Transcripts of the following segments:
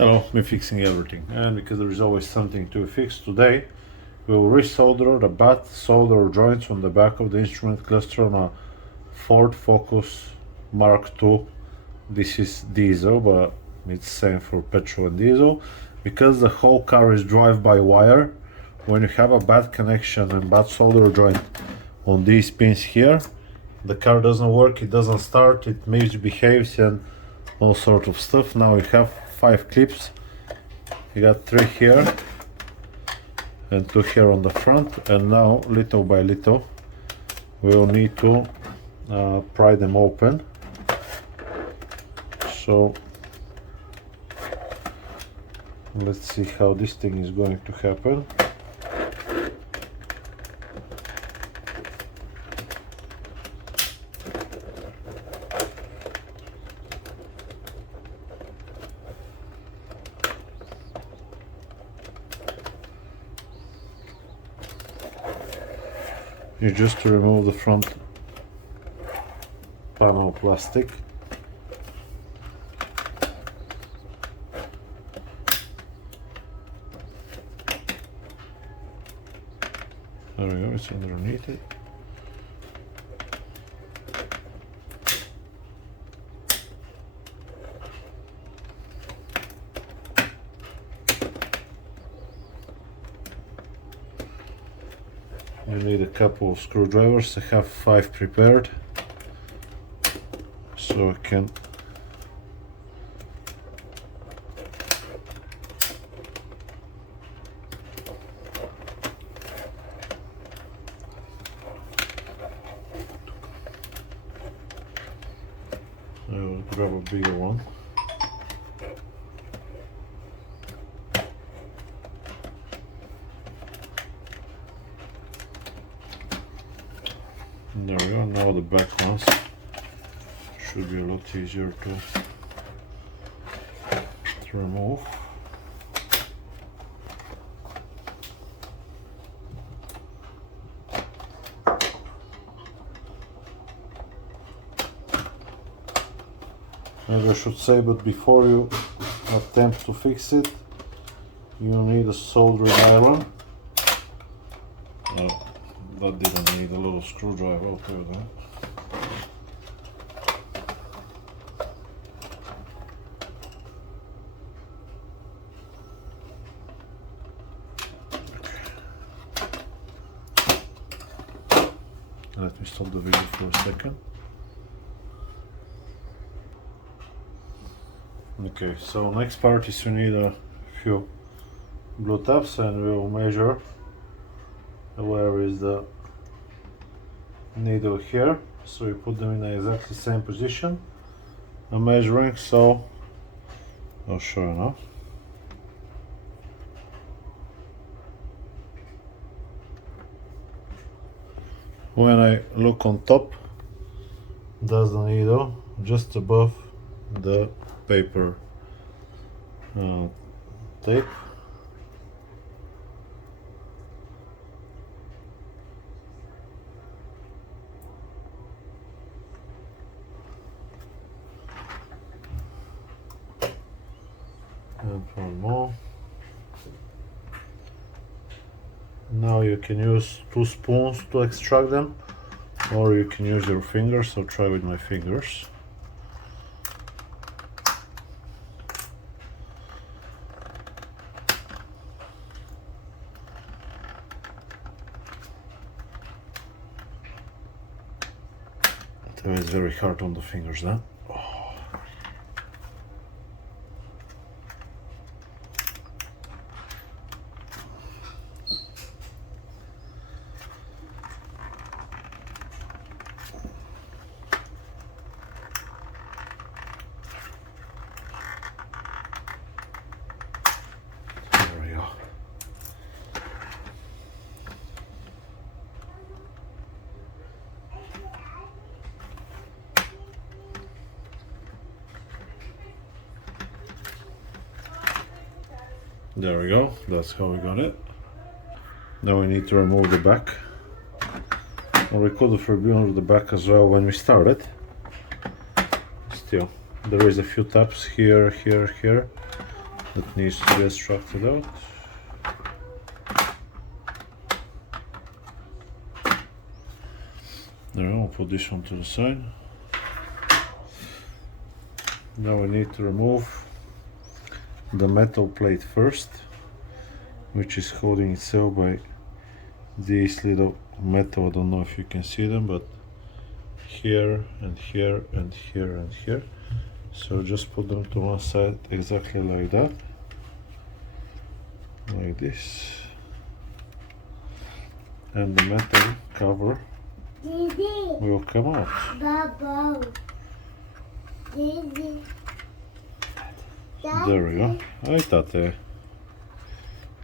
Hello, me fixing everything, and because there is always something to fix, today we will resolder the bat solder joints on the back of the instrument cluster on a Ford Focus Mark II. This is diesel, but it's same for petrol and diesel. Because the whole car is drive-by-wire, when you have a bad connection and bad solder joint on these pins here, the car doesn't work, it doesn't start, it misbehaves and all sort of stuff. Now you have 5 clips. You got 3 here and 2 here on the front, and now little by little we'll need to pry them open. So let's see how this thing is going to happen. You just remove the front panel plastic. There we go, it's underneath it. You need a couple of screwdrivers. I have 5 prepared, so I can grab a bigger one. There we go, now the back ones should be a lot easier to remove. As I should say, but before you attempt to fix it, you need a soldering iron. That didn't need a little screwdriver, I'll tell you that. Let me stop the video for a second. Okay, so next part is you need a few glue tabs, and we'll measure where is the needle here, so you put them in exactly the same position. I'm measuring, so I'll show you now. When I look on top, that's the needle just above the paper tape. And one more. Now you can use 2 spoons to extract them, or you can use your fingers. I'll try with my fingers. It's very hard on the fingers then. There we go, that's how we got it. Now we need to remove the back. Or we could have removed the back as well when we started. Still, there is a few taps here, here, here. that needs to be extracted out. There, I'll put this one to the side. Now we need to remove the metal plate first, which is holding itself by these little metal, I don't know if you can see them, but here and here and here and here. So just put them to one side exactly like that, like this, and the metal cover will come out. There we go. Hi, Tate.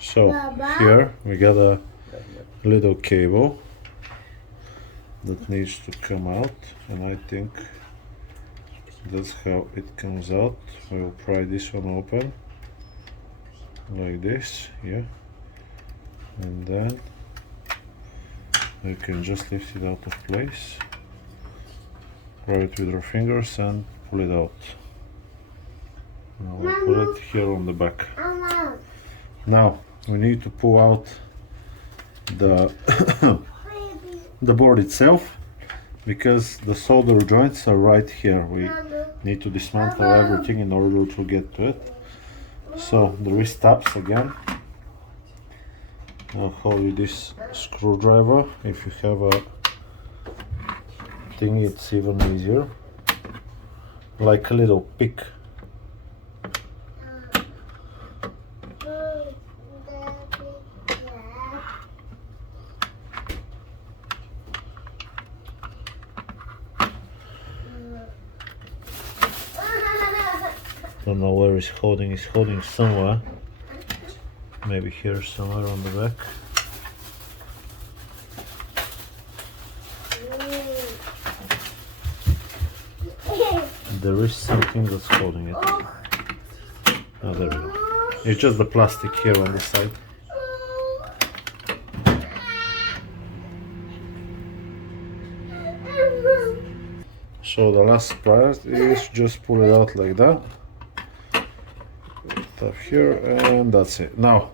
So here we got a little cable that needs to come out, and I think that's how it comes out. We'll pry this one open like this, yeah, and then we can just lift it out of place, grab it with our fingers and pull it out. Now we'll put it here on the back. Now we need to pull out the the board itself, because the solder joints are right here. We need to dismantle everything in order to get to it. So there is tabs again. I'll hold you this screwdriver. If you have a thing, it's even easier, like a little pick. Don't know where it's holding. It's holding somewhere. Maybe here somewhere on the back. There is something that's holding it. Oh, there we go. It's just the plastic here on the side. So the last part is just pull it out like that. Up here, and that's it. Now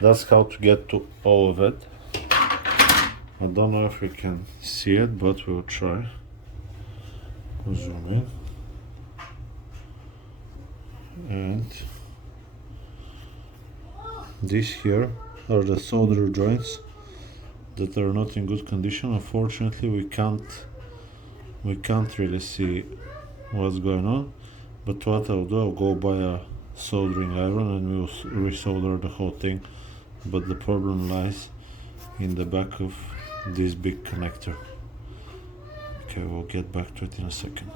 that's how to get to all of it. I don't know if we can see it, but we'll try. Zoom in, and these here are the solder joints that are not in good condition. Unfortunately, we can't really see what's going on. But what I'll do, I'll go buy a soldering iron and we'll resolder the whole thing. But the problem lies in the back of this big connector. Okay, we'll get back to it in a second.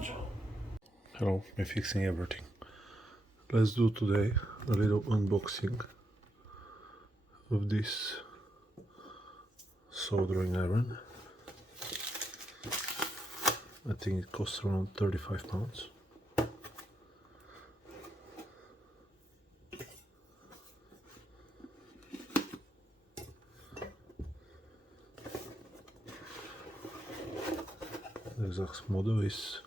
Hello, I'm fixing everything. Let's do today a little unboxing of this soldering iron. I think it costs around 35 pounds. The exact model is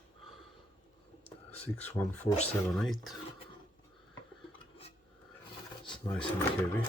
61478. It's nice and heavy.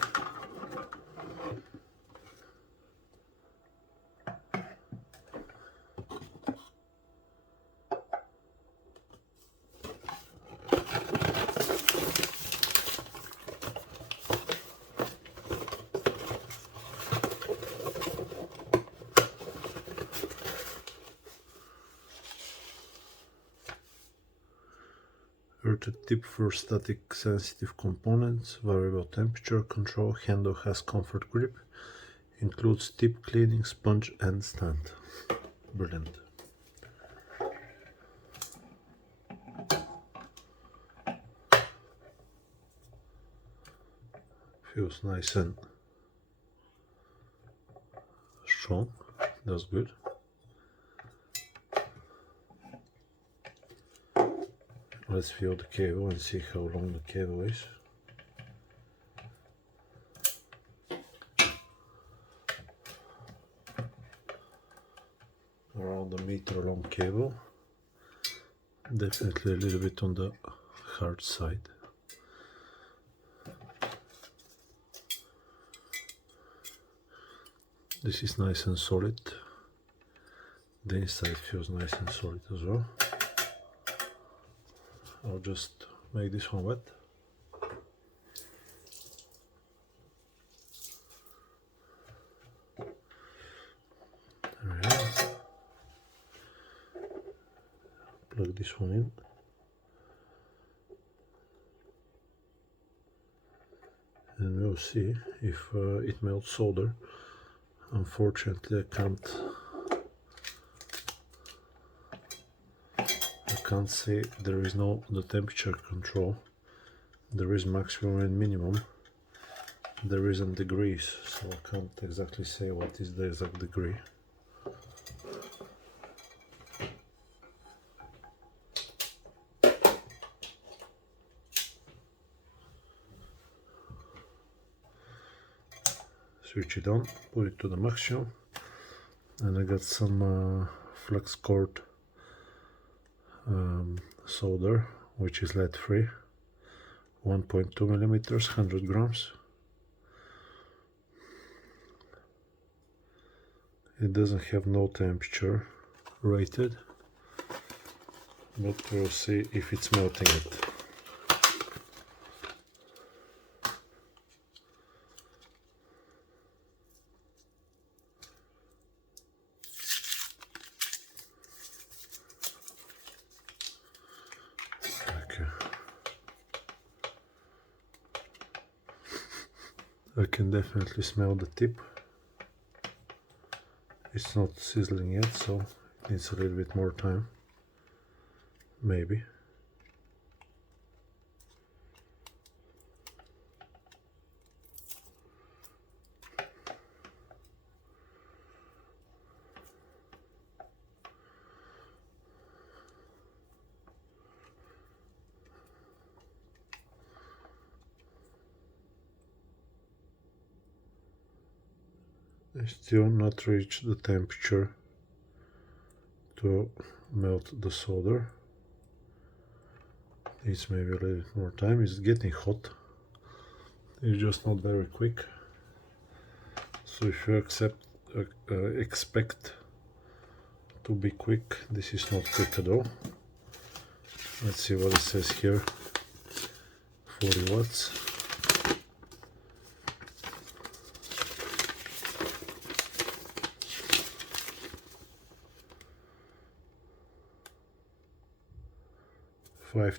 Earthed tip for static sensitive components, variable temperature control, handle has comfort grip, includes tip cleaning, sponge and stand. Brilliant. Feels nice and strong, that's good. Let's feel the cable and see how long the cable is. Around a meter long cable. Definitely a little bit on the hard side. This is nice and solid. The inside feels nice and solid as well. I'll just make this one wet. There we are. Plug this one in. And we'll see if it melts solder. Unfortunately, I can't say there is the temperature control. There is maximum and minimum. There isn't degrees, so I can't exactly say what is the exact degree. Switch it on, put it to the maximum, and I got some flex cord solder, which is lead free, 1.2 millimeters, 100 grams. It doesn't have no temperature rated, but we'll see if it's melting it. I can definitely smell the tip. It's not sizzling yet, so it needs a little bit more time. Maybe. I still not reached the temperature to melt the solder. Needs maybe a little bit more time. It's getting hot. It's just not very quick. So if you expect to be quick, this is not quick at all. Let's see what it says here. 40 watts.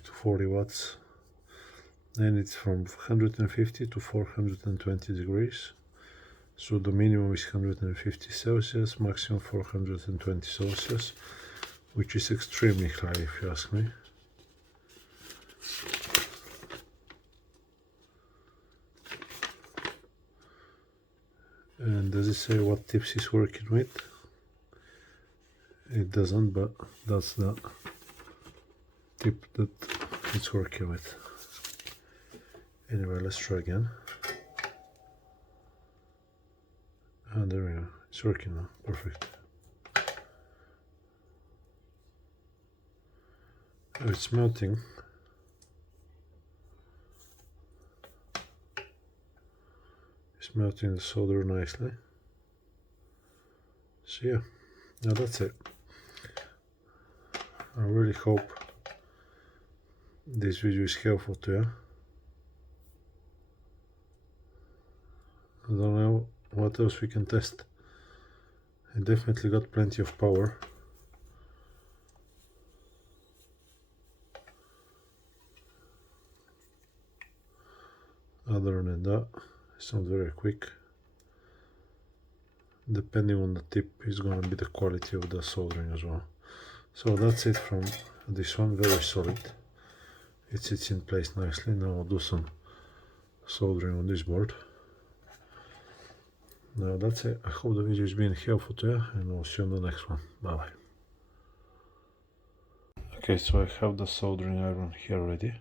To 40 watts, and it's from 150 to 420 degrees. So the minimum is 150 Celsius, maximum 420 Celsius, which is extremely high if you ask me. And does it say what tips it's working with? It doesn't, but that's the tip that it's working with. Anyway, let's try again. Ah, there we go. It's working now. Perfect. Oh, it's melting. It's melting the solder nicely. So yeah, now that's it. I really hope this video is helpful to you. I don't know what else we can test. I definitely got plenty of power. Other than that, it's not very quick. Depending on the tip is going to be the quality of the soldering as well. So that's it from this one. Very solid. It sits in place nicely. Now I'll do some soldering on this board. Now that's it. I hope the video has been helpful to you, and I'll see you on the next one. Bye bye. Okay, so I have the soldering iron here ready,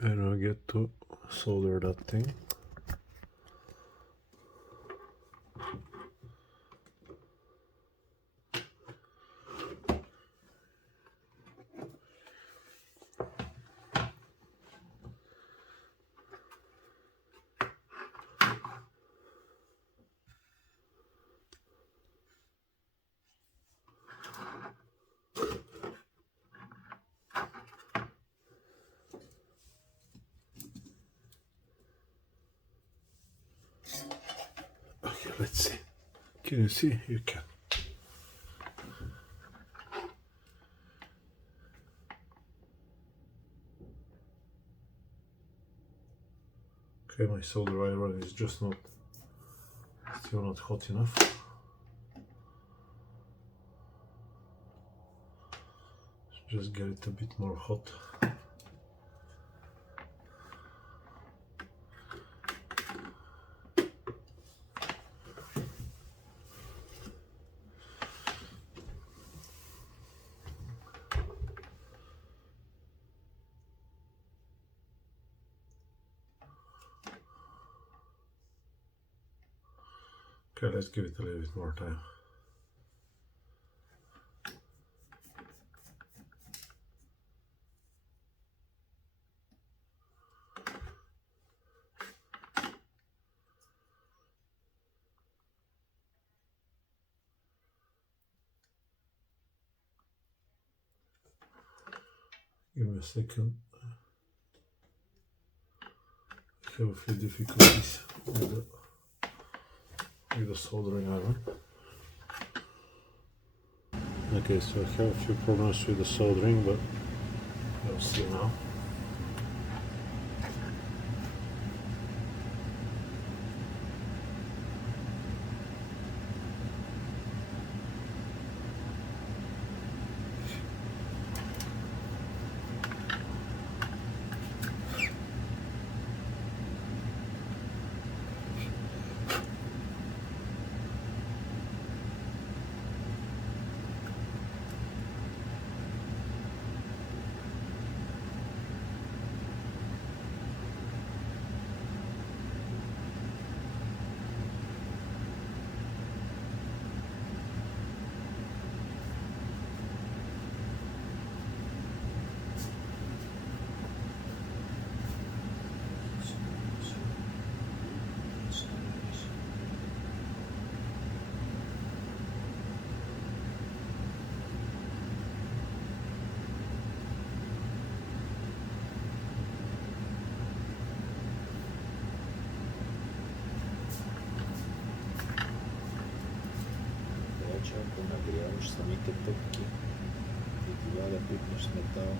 and I'll get to solder that thing. Let's see. Can you see? You can. Okay, my solder iron is just still not hot enough. Just get it a bit more hot. Okay, let's give it a little bit more time. Give me a second. I have a few difficulties with the soldering iron. Okay, so I have a few problems with the soldering, but you'll see now. Ако нагряваш самите тъпки и това да пипнеш метал.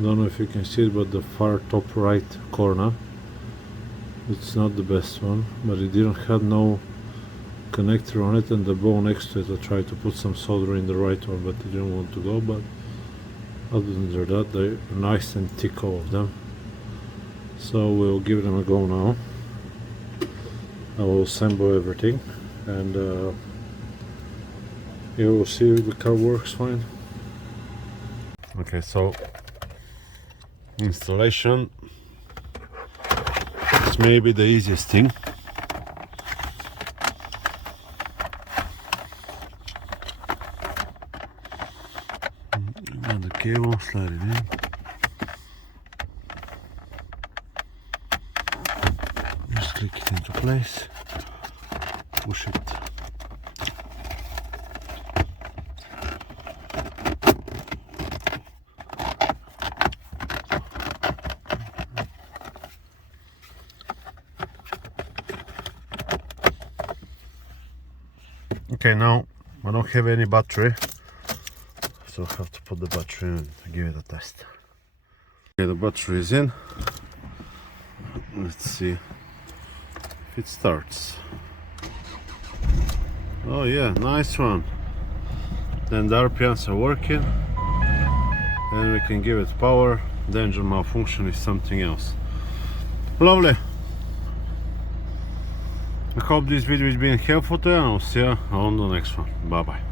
Don't know if you can see it, but the far top right corner, it's not the best one, but it didn't have no connector on it, and the bow next to it I tried to put some solder in the right one, but it didn't want to go. But other than that, they're nice and thick, all of them. So we'll give them a go now. I will assemble everything, and you will see if the car works fine. Okay, so installation is maybe the easiest thing. And the cable, slide it in. Just click it into place, push it. Okay, now I don't have any battery, so I have to put the battery in to give it a test. Okay, the battery is in. Let's see if it starts. Oh yeah, nice one. Then the RPMs are working, and we can give it power. Danger malfunction is something else. Lovely. I hope this video has been helpful to you, and I'll see you on the next one. Bye bye.